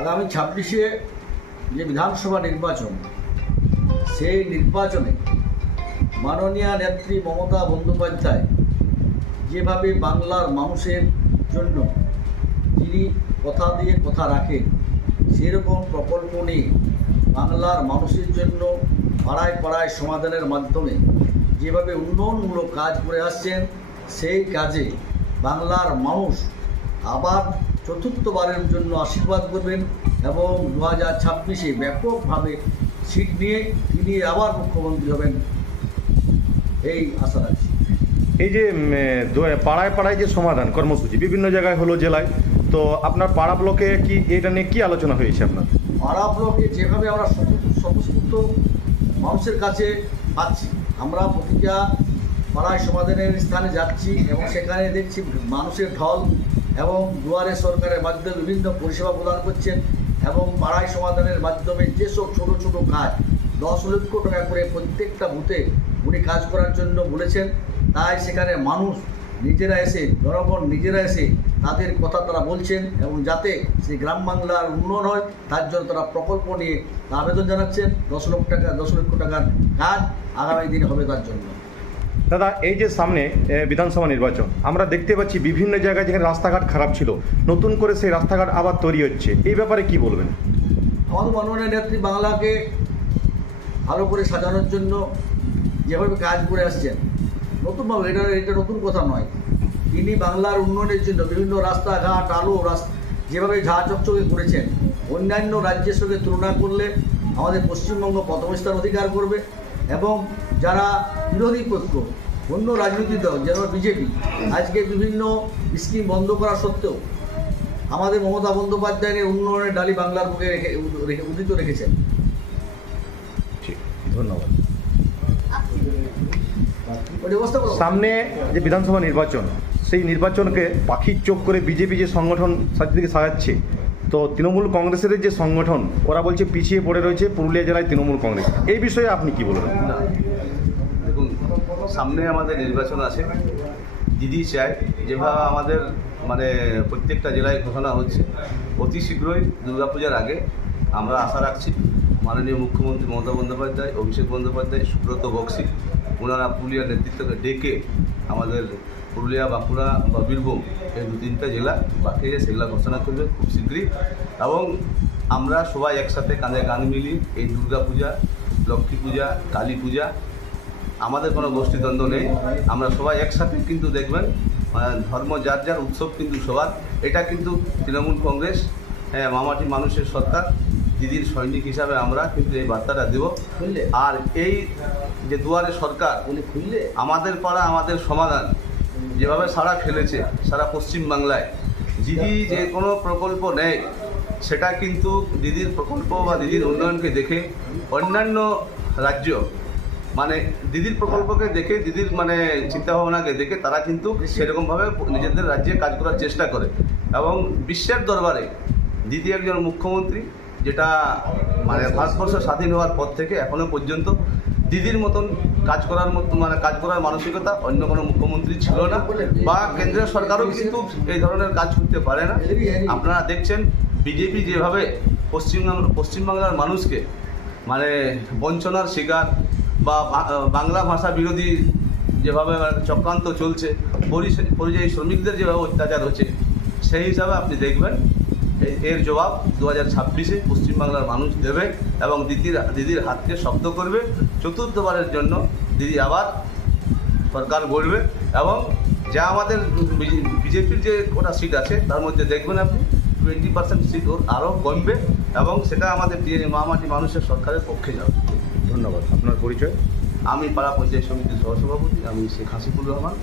আগামী ছাব্বিশে যে বিধানসভা নির্বাচন, সেই নির্বাচনে মাননীয় নেত্রী মমতা বন্দ্যোপাধ্যায় যেভাবে বাংলার মানুষের জন্য যিনি কথা দিয়ে কথা রাখেন, সেরকম প্রকল্প নিয়ে বাংলার মানুষের জন্য পাড়ায় পাড়ায় সমাধানের মাধ্যমে যেভাবে উন্নয়নমূলক কাজ করে আসছেন, সেই কাজে বাংলার মানুষ আবার চতুর্থবারের জন্য আশীর্বাদ করবেন এবং দু হাজার ছাব্বিশে ব্যাপকভাবে সিট নিয়ে তিনি আবার মুখ্যমন্ত্রী হবেন। এই আশা রাখছি। এই যে পাড়ায় পাড়ায় যে সমাধান কর্মসূচি বিভিন্ন জায়গায় হলো জেলায় তো আপনার পাড়া ব্লকে কি এটা নিয়ে কি আলোচনা হয়েছে আপনার? পাড়া ব্লকে যেভাবে আমরা স্বতঃস্ফূর্ত মানুষের কাছে পাচ্ছি আমরা প্রতিটা পাড়ায় সমাধানের স্থানে যাচ্ছি এবং সেখানে দেখছি মানুষের ঢল এবং দুয়ারে সরকারের মাধ্যমে বিভিন্ন পরিষেবা প্রদান করছেন এবং পাড়ায় সমাধানের মাধ্যমে যেসব ছোট ছোট কাজ, দশ লক্ষ টাকা করে প্রত্যেকটা বুথে উনি কাজ করার জন্য বলেছেন, তাই সেখানে মানুষ নিজেরা এসে, জনগণ নিজেরা এসে তাদের কথা তারা বলছেন এবং যাতে সেই গ্রাম বাংলার উন্নয়ন হয়, তার জন্য তারা প্রকল্প নিয়ে আবেদন জানাচ্ছেন। দশ লক্ষ টাকা, দশ লক্ষ টাকার কাজ আগামী দিন হবে তার জন্য। দাদা, এই যে সামনে বিধানসভা নির্বাচন, আমরা দেখতে পাচ্ছি বিভিন্ন জায়গায় যেখানে রাস্তাঘাট খারাপ ছিল, নতুন করে সেই রাস্তাঘাট আবার তৈরি হচ্ছে, এই ব্যাপারে কি বলবেন? আমাদের মাননীয় নেত্রী বাংলাকে ভালো করে সাজানোর জন্য যেভাবে কাজ করে আসছেন নতুনভাবে এটা এটা নতুন কথা নয়। তিনি বাংলার উন্নয়নের জন্য বিভিন্ন রাস্তাঘাট, আলো, রাস্তা, যেভাবে ঝা চকচকে করেছেন, অন্যান্য রাজ্যের সঙ্গে তুলনা করলে আমাদের পশ্চিমবঙ্গ প্রথম স্থান অধিকার করবে। এবং যারা বিরোধী পক্ষ অন্য রাজনৈতিক দল যেমন বিজেপি আজকে বিভিন্ন স্কিম বন্ধ করা সত্ত্বেও আমাদের মমতা বন্দ্যোপাধ্যায়ের উন্নয়নের ডালি বাংলার বুকে রেখে রেখে- উদিত রেখেছেন। ঠিক। ধন্যবাদ। সামনে যে বিধানসভা নির্বাচন সেই নির্বাচনকে পাখির চোখ করে বিজেপি যে সংগঠন চারদিকে সাজাচ্ছে তো তৃণমূল কংগ্রেসের যে সংগঠন, ওরা বলছে পিছিয়ে পড়ে রয়েছে পুরুলিয়া জেলায় তৃণমূল কংগ্রেস। এই বিষয়ে আপনি কি বলবেন? দেখুন, সামনে আমাদের নির্বাচন আছে। দিদি চায় যেভাবে আমাদের মানে প্রত্যেকটা জেলায় ঘোষণা হচ্ছে, অতি শীঘ্রই দুর্গাপূজার আগে আমরা আশা রাখছি মাননীয় মুখ্যমন্ত্রী মমতা বন্দ্যোপাধ্যায়, অভিষেক বন্দ্যোপাধ্যায়, সুব্রত বক্সি, ওনারা পুরুলিয়ার নেতৃত্বকে ডেকে আমাদের পুরুলিয়া বাঁকুড়া বা বীরভূম এই দু তিনটা জেলা বাকি সেগুলা ঘোষণা করবে খুব শীঘ্রই। এবং আমরা সবাই একসাথে কাঁধে কাঁধ মিলি এই দুর্গা পূজা লক্ষ্মী পূজা কালী পূজা আমাদের কোনো গোষ্ঠীদ্বন্দ্ব নেই। আমরা সবাই একসাথে কিন্তু দেখবেন ধর্ম যার যার উৎসব কিন্তু সবার। এটা কিন্তু তৃণমূল কংগ্রেস হ্যাঁ, মামাটি মানুষের সরকার দিদির সৈনিক হিসাবে আমরা কিন্তু এই বার্তাটা দেব। আর এই যে দুয়ারে সরকার উনি খুললে? আমাদের পাড়া আমাদের সমাধান। যেভাবে সারা ফেলেছে সারা পশ্চিম বাংলায় দিদি যে কোনো প্রকল্প নেয়, সেটা কিন্তু দিদির প্রকল্প বা দিদির উন্নয়নকে দেখে অন্যান্য রাজ্য মানে দিদির প্রকল্পকে দেখে, দিদির মানে চিন্তাভাবনাকে দেখে তারা কিন্তু সেরকমভাবে নিজেদের রাজ্যে কাজ করার চেষ্টা করে। এবং বিশ্বের দরবারে দিদি একজন মুখ্যমন্ত্রী, যেটা মানে ভারতবর্ষ স্বাধীন হওয়ার পর থেকে এখনও পর্যন্ত দিদির মতন কাজ করার মতো মানে কাজ করার মানসিকতা অন্য কোনো মুখ্যমন্ত্রী ছিল না, বা কেন্দ্রীয় সরকারও কিন্তু এই ধরনের কাজ করতে পারে না। আপনারা দেখছেন, বিজেপি যেভাবে পশ্চিম পশ্চিমবাংলার মানুষকে মানে বঞ্চনার শিকার বা বাংলা ভাষা বিরোধী যেভাবে চক্রান্ত চলছে পরিযায়ী শ্রমিকদের যেভাবে অত্যাচার হচ্ছে, সেই হিসাবে আপনি দেখবেন এর জবাব দু হাজার ছাব্বিশে পশ্চিমবাংলার মানুষ দেবে এবং দিদির দিদির হাতকে শব্দ করবে। চতুর্থবারের জন্য দিদি আবার সরকার গড়বে এবং যা আমাদের বিজেপির যে কটা সিট আছে, তার মধ্যে দেখবেন আপনি টোয়েন্টি পার্সেন্ট সিট ওর আরও কমবে এবং সেটা আমাদের মহামাটি মানুষের সরকারের পক্ষে যাবে। ধন্যবাদ। আপনার পরিচয়? আমি পাড়া পঞ্চায়েত সমিতির সহসভাপতি, আমি শেখ হাসিবুর রহমান।